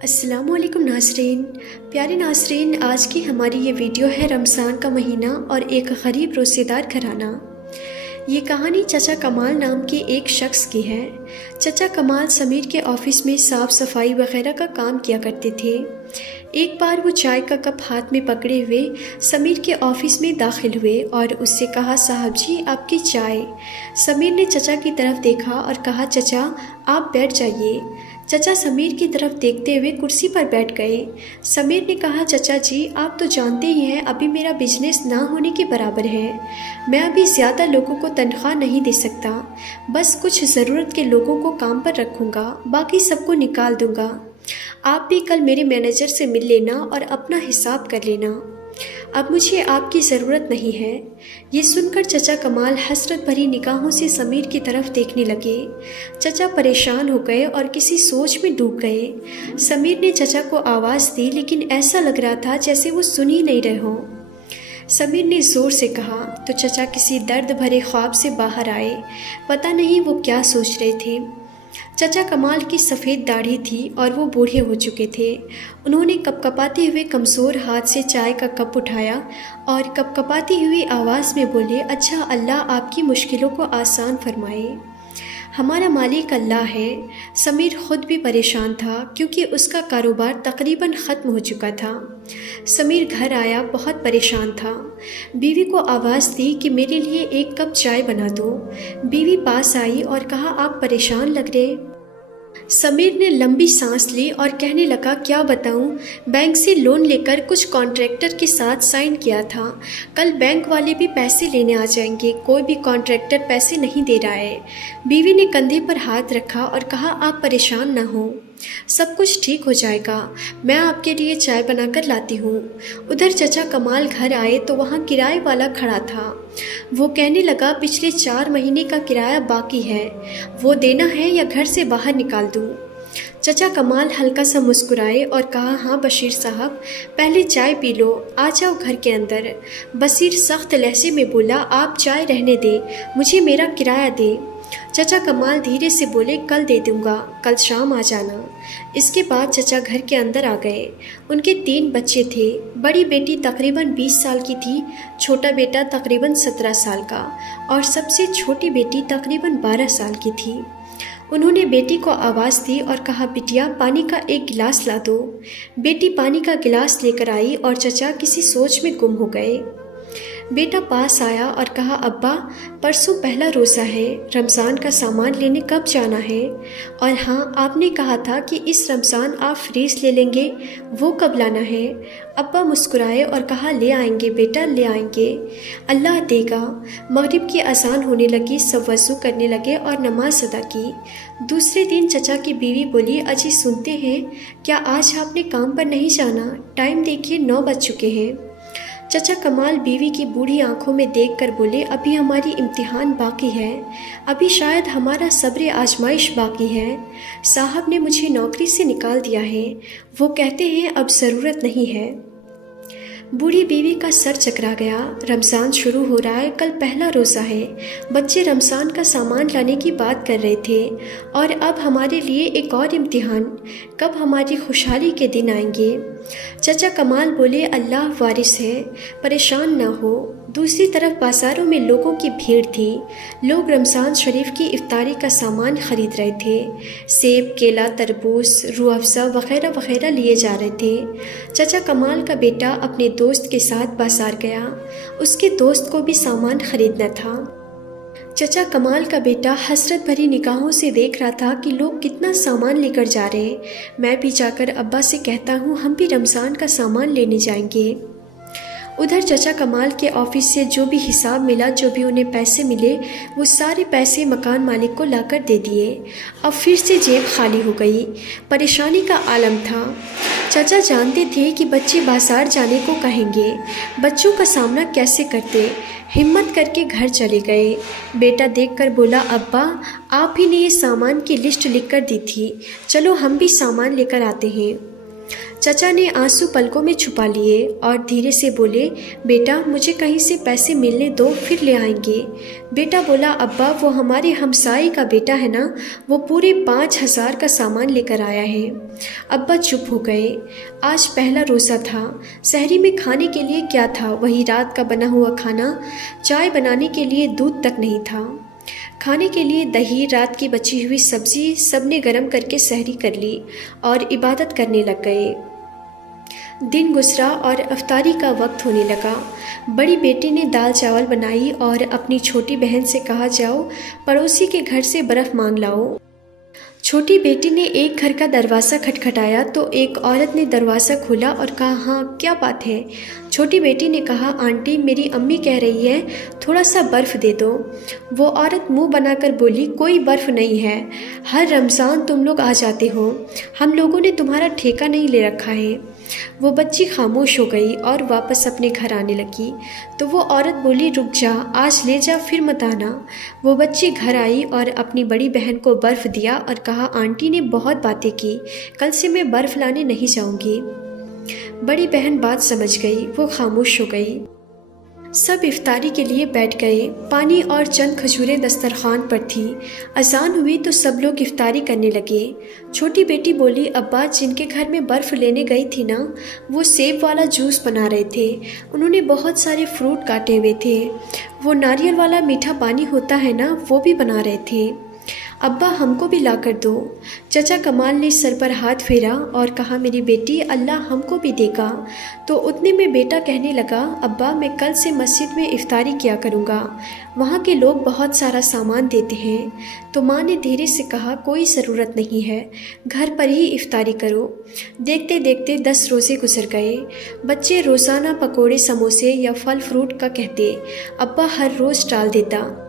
السلام علیکم ناظرین، پیارے ناظرین، آج کی ہماری یہ ویڈیو ہے رمضان کا مہینہ اور ایک غریب روزے دار گھرانہ۔ یہ کہانی چچا کمال نام کے ایک شخص کی ہے۔ چچا کمال سمیر کے آفس میں صاف صفائی وغیرہ کا کام کیا کرتے تھے۔ ایک بار وہ چائے کا کپ ہاتھ میں پکڑے ہوئے سمیر کے آفس میں داخل ہوئے اور اس سے کہا، صاحب جی آپ کی چائے۔ سمیر نے چچا کی طرف دیکھا اور کہا، چچا آپ بیٹھ جائیے۔ چچا سمیر کی طرف دیکھتے ہوئے کرسی پر بیٹھ گئے۔ سمیر نے کہا، چچا جی آپ تو جانتے ہی ہیں ابھی میرا بزنس نہ ہونے کے برابر ہے۔ میں ابھی زیادہ لوگوں کو تنخواہ نہیں دے سکتا، بس کچھ ضرورت کے لوگوں کو کام پر رکھوں گا، باقی سب کو نکال دوں گا۔ آپ بھی کل میرے مینیجر سے مل لینا اور اپنا حساب کر لینا۔ اب مجھے آپ کی ضرورت نہیں ہے۔ یہ سن کر چچا کمال حسرت بھری نگاہوں سے سمیر کی طرف دیکھنے لگے۔ چچا پریشان ہو گئے اور کسی سوچ میں ڈوب گئے۔ سمیر نے چچا کو آواز دی لیکن ایسا لگ رہا تھا جیسے وہ سن ہی نہیں رہے ہوں۔ سمیر نے زور سے کہا تو چچا کسی درد بھرے خواب سے باہر آئے۔ پتہ نہیں وہ کیا سوچ رہے تھے۔ چچا کمال کی سفید داڑھی تھی اور وہ بوڑھے ہو چکے تھے۔ انہوں نے کپکپاتے ہوئے کمزور ہاتھ سے چائے کا کپ اٹھایا اور کپکپاتی ہوئی آواز میں بولے، اچھا اللہ آپ کی مشکلوں کو آسان فرمائے۔ ہمارا مالک اللہ ہے۔ سمیر خود بھی پریشان تھا کیونکہ اس کا کاروبار تقریباً ختم ہو چکا تھا۔ سمیر گھر آیا، بہت پریشان تھا۔ بیوی کو آواز دی کہ میرے لیے ایک کپ چائے بنا دو۔ بیوی پاس آئی اور کہا، آپ پریشان لگ رہے۔ سمیر نے لمبی سانس لی اور کہنے لگا، کیا بتاؤں، بینک سے لون لے کر کچھ کانٹریکٹر کے ساتھ سائن کیا تھا۔ کل بینک والے بھی پیسے لینے آ جائیں گے، کوئی بھی کانٹریکٹر پیسے نہیں دے رہا ہے۔ بیوی نے کندھے پر ہاتھ رکھا اور کہا، آپ پریشان نہ ہوں، سب کچھ ٹھیک ہو جائے گا، میں آپ کے لیے چائے بنا کر لاتی ہوں۔ ادھر چچا کمال گھر آئے تو وہاں کرائے والا کھڑا تھا۔ وہ کہنے لگا، پچھلے 4 مہینے کا کرایہ باقی ہے، وہ دینا ہے یا گھر سے باہر نکال دوں؟ چچا کمال ہلکا سا مسکرائے اور کہا، ہاں بشیر صاحب، پہلے چائے پی لو، آ جاؤ گھر کے اندر۔ بشیر سخت لہجے میں بولا، آپ چائے رہنے دیں، مجھے میرا کرایہ دیں۔ چچا کمال دھیرے سے بولے، کل دے دوں گا، کل شام آ جانا۔ اس کے بعد چچا گھر کے اندر آ گئے۔ ان کے 3 بچے تھے۔ بڑی بیٹی تقریباً 20 سال کی تھی، چھوٹا بیٹا تقریباً 17 سال کا اور سب سے چھوٹی بیٹی تقریباً 12 سال کی تھی۔ انہوں نے بیٹی کو آواز دی اور کہا، بٹیا پانی کا ایک گلاس لا دو۔ بیٹی پانی کا گلاس لے کر آئی اور چچا کسی سوچ میں گم ہو گئے۔ بیٹا پاس آیا اور کہا، ابا پرسوں پہلا روزہ ہے، رمضان کا سامان لینے کب جانا ہے؟ اور ہاں آپ نے کہا تھا کہ اس رمضان آپ فریز لے لیں گے، وہ کب لانا ہے؟ ابا مسکرائے اور کہا، لے آئیں گے بیٹا، لے آئیں گے، اللہ دے گا۔ مغرب کی اذان ہونے لگی، سب وضو کرنے لگے اور نماز ادا کی۔ دوسرے دن چچا کی بیوی بولی، اجی سنتے ہیں، کیا آج آپ نے کام پر نہیں جانا؟ ٹائم دیکھیے 9 بج چکے ہیں۔ چچا کمال بیوی کی بوڑھی آنکھوں میں دیکھ کر بولے، ابھی ہماری امتحان باقی ہے، ابھی شاید ہمارا صبر آزمائش باقی ہے، صاحب نے مجھے نوکری سے نکال دیا ہے، وہ کہتے ہیں اب ضرورت نہیں ہے۔ بوڑھی بیوی کا سر چکرا گیا۔ رمضان شروع ہو رہا ہے، کل پہلا روزہ ہے، بچے رمضان کا سامان لانے کی بات کر رہے تھے اور اب ہمارے لیے ایک اور امتحان، کب ہماری خوشحالی کے دن آئیں گے؟ چچا کمال بولے، اللہ وارث ہے، پریشان نہ ہو۔ دوسری طرف بازاروں میں لوگوں کی بھیڑ تھی، لوگ رمضان شریف کی افطاری کا سامان خرید رہے تھے، سیب، کیلا، تربوز، روح افزا وغیرہ وغیرہ لیے جا رہے تھے۔ چچا کمال کا بیٹا اپنے دوست کے ساتھ بازار گیا، اس کے دوست کو بھی سامان خریدنا تھا۔ چچا کمال کا بیٹا حسرت بھری نگاہوں سے دیکھ رہا تھا کہ لوگ کتنا سامان لے کر جا رہے ہیں، میں بھی جا کر ابا سے کہتا ہوں ہم بھی رمضان کا سامان لینے جائیں گے۔ ادھر چچا کمال کے آفس سے جو بھی حساب ملا، جو بھی انہیں پیسے ملے، وہ سارے پیسے مکان مالک کو لا کر دے دیے۔ اب پھر سے جیب خالی ہو گئی، پریشانی کا عالم تھا۔ چچا جانتے تھے کہ بچے بازار جانے کو کہیں گے، بچوں کا سامنا کیسے کرتے، ہمت کر کے گھر چلے گئے۔ بیٹا دیکھ کر بولا، ابا آپ ہی نے یہ سامان کی لسٹ لکھ کر دی تھی، چلو ہم بھی سامان لے کر آتے ہیں۔ चचा ने आंसू पलकों में छुपा लिए और धीरे से बोले, बेटा मुझे कहीं से पैसे मिलने दो, फिर ले आएंगे। बेटा बोला, अब्बा वो हमारे हमसाये का बेटा है ना, वो पूरे 5,000 का सामान लेकर आया है। अब्बा चुप हो गए। आज पहला रोज़ा था। सहरी में खाने के लिए क्या था? वही रात का बना हुआ खाना। चाय बनाने के लिए दूध तक नहीं था। खाने के लिए दही, रात की बची हुई सब्ज़ी सबने गरम करके सहरी कर ली और इबादत करने लग गए। दिन गुजरा और अफ्तारी का वक्त होने लगा। बड़ी बेटी ने दाल चावल बनाई और अपनी छोटी बहन से कहा, जाओ पड़ोसी के घर से बर्फ़ मांग लाओ। छोटी बेटी ने एक घर का दरवाज़ा खटखटाया तो एक औरत ने दरवाज़ा खोला और कहा, हाँ क्या बात है? छोटी बेटी ने कहा, आंटी मेरी अम्मी कह रही है थोड़ा सा बर्फ़ दे दो। वो औरत मुंह बनाकर बोली, कोई बर्फ़ नहीं है, हर रमज़ान तुम लोग आ जाते हो, हम लोगों ने तुम्हारा ठेका नहीं ले रखा है। वो बच्ची खामोश हो गई और वापस अपने घर आने लगी तो वो औरत बोली, रुक जा, आज ले जा फिर मत आना। वो बच्ची घर आई और अपनी बड़ी बहन को बर्फ़ दिया और कहा, आंटी ने बहुत बातें की, कल से मैं बर्फ़ लाने नहीं जाऊंगी। बड़ी बहन बात समझ गई, वो खामोश हो गई। सब इफ्तारी के लिए बैठ गए। पानी और चंद खजूरें दस्तरखान पर थी। अजान हुई तो सब लोग इफ्तारी करने लगे। छोटी बेटी बोली, अब्बा जिनके घर में बर्फ़ लेने गई थी ना, वो सेब वाला जूस बना रहे थे। उन्होंने बहुत सारे फ्रूट काटे हुए थे। वो नारियल वाला मीठा पानी होता है ना, वो भी बना रहे थे। अब्बा हमको भी ला कर दो। चचा कमाल ने सर पर हाथ फेरा और कहा, मेरी बेटी अल्लाह हमको भी देगा। तो उतने में बेटा कहने लगा, अब्बा मैं कल से मस्जिद में इफ्तारी किया करूँगा, वहाँ के लोग बहुत सारा सामान देते हैं। तो माँ ने धीरे से कहा, कोई ज़रूरत नहीं है, घर पर ही इफ्तारी करो। देखते देखते 10 रोज़े गुजर गए। बच्चे रोज़ाना पकोड़े, समोसे या फल फ्रूट का कहते, अब्बा हर रोज़ टाल देता।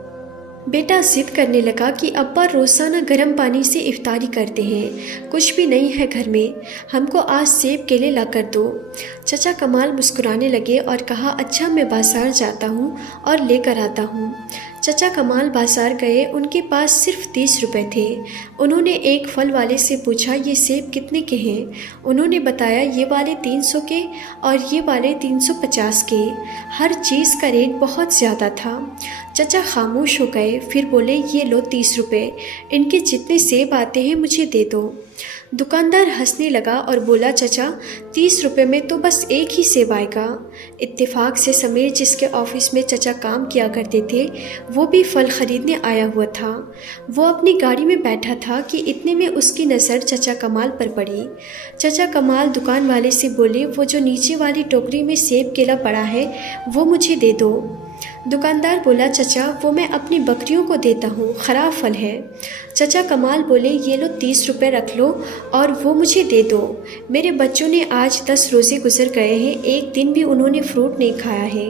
बेटा ज़िद करने लगा कि अब्बा रोज़ाना गर्म पानी से इफ्तारी करते हैं, कुछ भी नहीं है घर में, हमको आज सेब केले ला कर दो। चचा कमाल मुस्कुराने लगे और कहा, अच्छा मैं बाज़ार जाता हूँ और लेकर आता हूँ। चचा कमाल बाज़ार गए। उनके पास सिर्फ 30 रुपए थे। उन्होंने एक फल वाले से पूछा, ये सेब कितने के हैं? उन्होंने बताया, ये वाले 300 के और ये वाले 350 के। हर चीज़ का रेट बहुत ज़्यादा था। चचा खामोश हो गए, फिर बोले, ये लो 30 रुपये, इनके जितने सेब आते हैं मुझे दे दो। दुकानदार हंसने लगा और बोला, चचा 30 रुपये में तो बस एक ही सेब आएगा। इत्तेफाक से समीर जिसके ऑफिस में चचा काम किया करते थे, वो भी फल ख़रीदने आया हुआ था। वो अपनी गाड़ी में बैठा था कि इतने में उसकी नज़र चचा कमाल पर पड़ी। चचा कमाल दुकान वाले से बोले, वो जो नीचे वाली टोकरी में सेब केला पड़ा है वो मुझे दे दो। दुकानदार बोला, चचा वो मैं अपनी बकरियों को देता हूँ, ख़राब फल है। चचा कमाल बोले, ये लो 30 रुपये रख लो और वो मुझे दे दो। मेरे बच्चों ने आज 10 रोज़े गुजर गए हैं, एक दिन भी उन्होंने फ्रूट नहीं खाया है।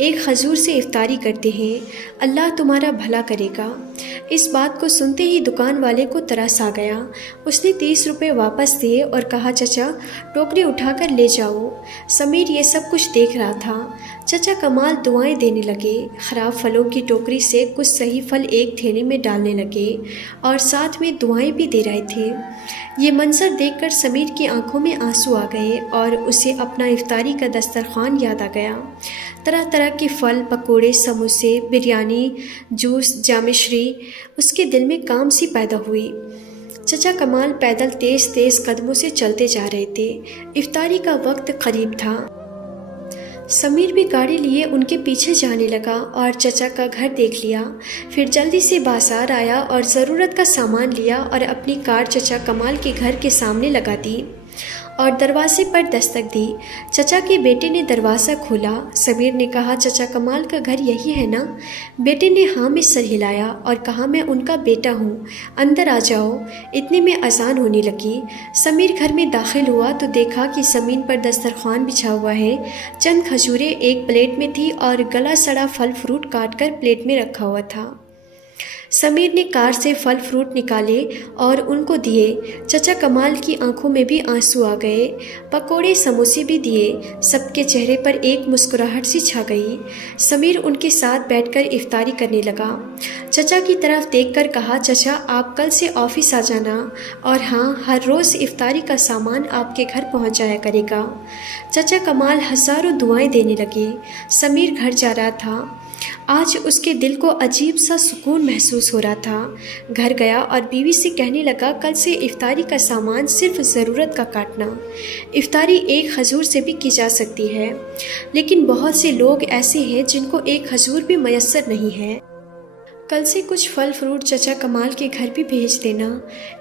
एक खजूर से इफ्तारी करते हैं, अल्लाह तुम्हारा भला करेगा। इस बात को सुनते ही दुकान वाले को तरस आ गया। उसने 30 रुपये वापस दिए और कहा, चचा टोकरी उठाकर ले जाओ। समीर ये सब कुछ देख रहा था। चचा कमाल दुआएं देने लगे। ख़राब फलों की टोकरी से कुछ सही फल एक थैली में डालने लगे और साथ में दुआएं भी दे रहे थे। ये मंजर देखकर समीर की आंखों में आंसू आ गए और उसे अपना इफ्तारी का दस्तरखान याद आ गया। तरह तरह के फल, पकोड़े, समोसे, बिरयानी, जूस, जामिश्री। उसके दिल में काम सी पैदा हुई। चचा कमाल पैदल तेज़ तेज़ कदमों से चलते जा रहे थे। इफ्तारी का वक्त करीब था। समीर भी गाड़ी लिए उनके पीछे जाने लगा और चचा का घर देख लिया। फिर जल्दी से बाज़ार आया और ज़रूरत का सामान लिया और अपनी कार चचा कमाल के घर के सामने लगा दी और दरवाजे पर दस्तक दी। चचा के बेटे ने दरवाज़ा खोला। समीर ने कहा, चचा कमाल का घर यही है ना? बेटे ने हाँ में सर हिलाया और कहा, मैं उनका बेटा हूँ, अंदर आ जाओ। इतने में अजान होने लगी। समीर घर में दाखिल हुआ तो देखा कि ज़मीन पर दस्तरखान बिछा हुआ है। चंद खजूरें एक प्लेट में थी और गला सड़ा फल फ्रूट काट कर प्लेट में रखा हुआ था। समीर ने कार से फल फ्रूट निकाले और उनको दिए। चचा कमाल की आंखों में भी आंसू आ गए। पकोड़े समोसे भी दिए। सबके चेहरे पर एक मुस्कुराहट सी छा गई। समीर उनके साथ बैठकर इफ्तारी करने लगा। चचा की तरफ देखकर कहा, चचा आप कल से ऑफिस आ जाना, और हाँ, हर रोज़ इफ्तारी का सामान आपके घर पहुंच जाया करेगा। चचा कमाल हज़ारों दुआएं देने लगे। समीर घर जा रहा था। आज उसके दिल को अजीब सा सुकून महसूस हो रहा था। घर गया और बीवी से कहने लगा, कल से इफ्तारी का सामान सिर्फ ज़रूरत का काटना। इफ्तारी एक खजूर से भी की जा सकती है, लेकिन बहुत से लोग ऐसे हैं जिनको एक खजूर भी मयस्सर नहीं है। कल से कुछ फल फ्रूट चचा कमाल के घर भी भेज देना।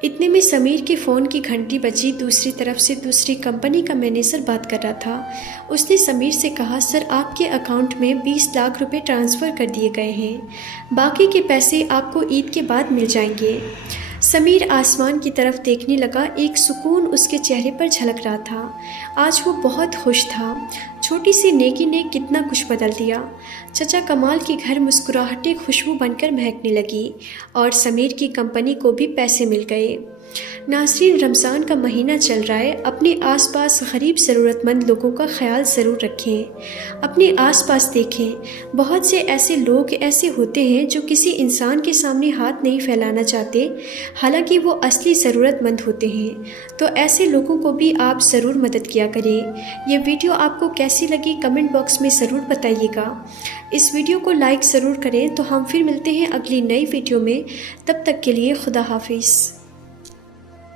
इतने में समीर के फ़ोन की घंटी बजी। दूसरी तरफ से दूसरी कंपनी का मैनेजर बात कर रहा था। उसने समीर से कहा, सर आपके अकाउंट में 20 लाख रुपए ट्रांसफ़र कर दिए गए हैं। बाकी के पैसे आपको ईद के बाद मिल जाएंगे। समीर आसमान की तरफ देखने लगा। एक सुकून उसके चेहरे पर झलक रहा था। आज वो बहुत खुश था। छोटी सी नेकी ने कितना कुछ बदल दिया। चचा कमाल के घर मुस्कुराहटें खुशबू बनकर महकने लगी और समीर की कंपनी को भी पैसे मिल गए। नाज़रीन, रमज़ान का महीना चल रहा है। अपने आसपास गरीब ज़रूरतमंद लोगों का ख्याल ज़रूर रखें। अपने आसपास देखें, बहुत से ऐसे लोग ऐसे होते हैं जो किसी इंसान के सामने हाथ नहीं फैलाना चाहते, हालांकि वो असली ज़रूरतमंद होते हैं। तो ऐसे लोगों को भी आप ज़रूर मदद किया करें। ये वीडियो आपको कैसी लगी कमेंट बॉक्स में ज़रूर बताइएगा। इस वीडियो को लाइक ज़रूर करें। तो हम फिर मिलते हैं अगली नई वीडियो में। तब तक के लिए खुदा हाफिज़।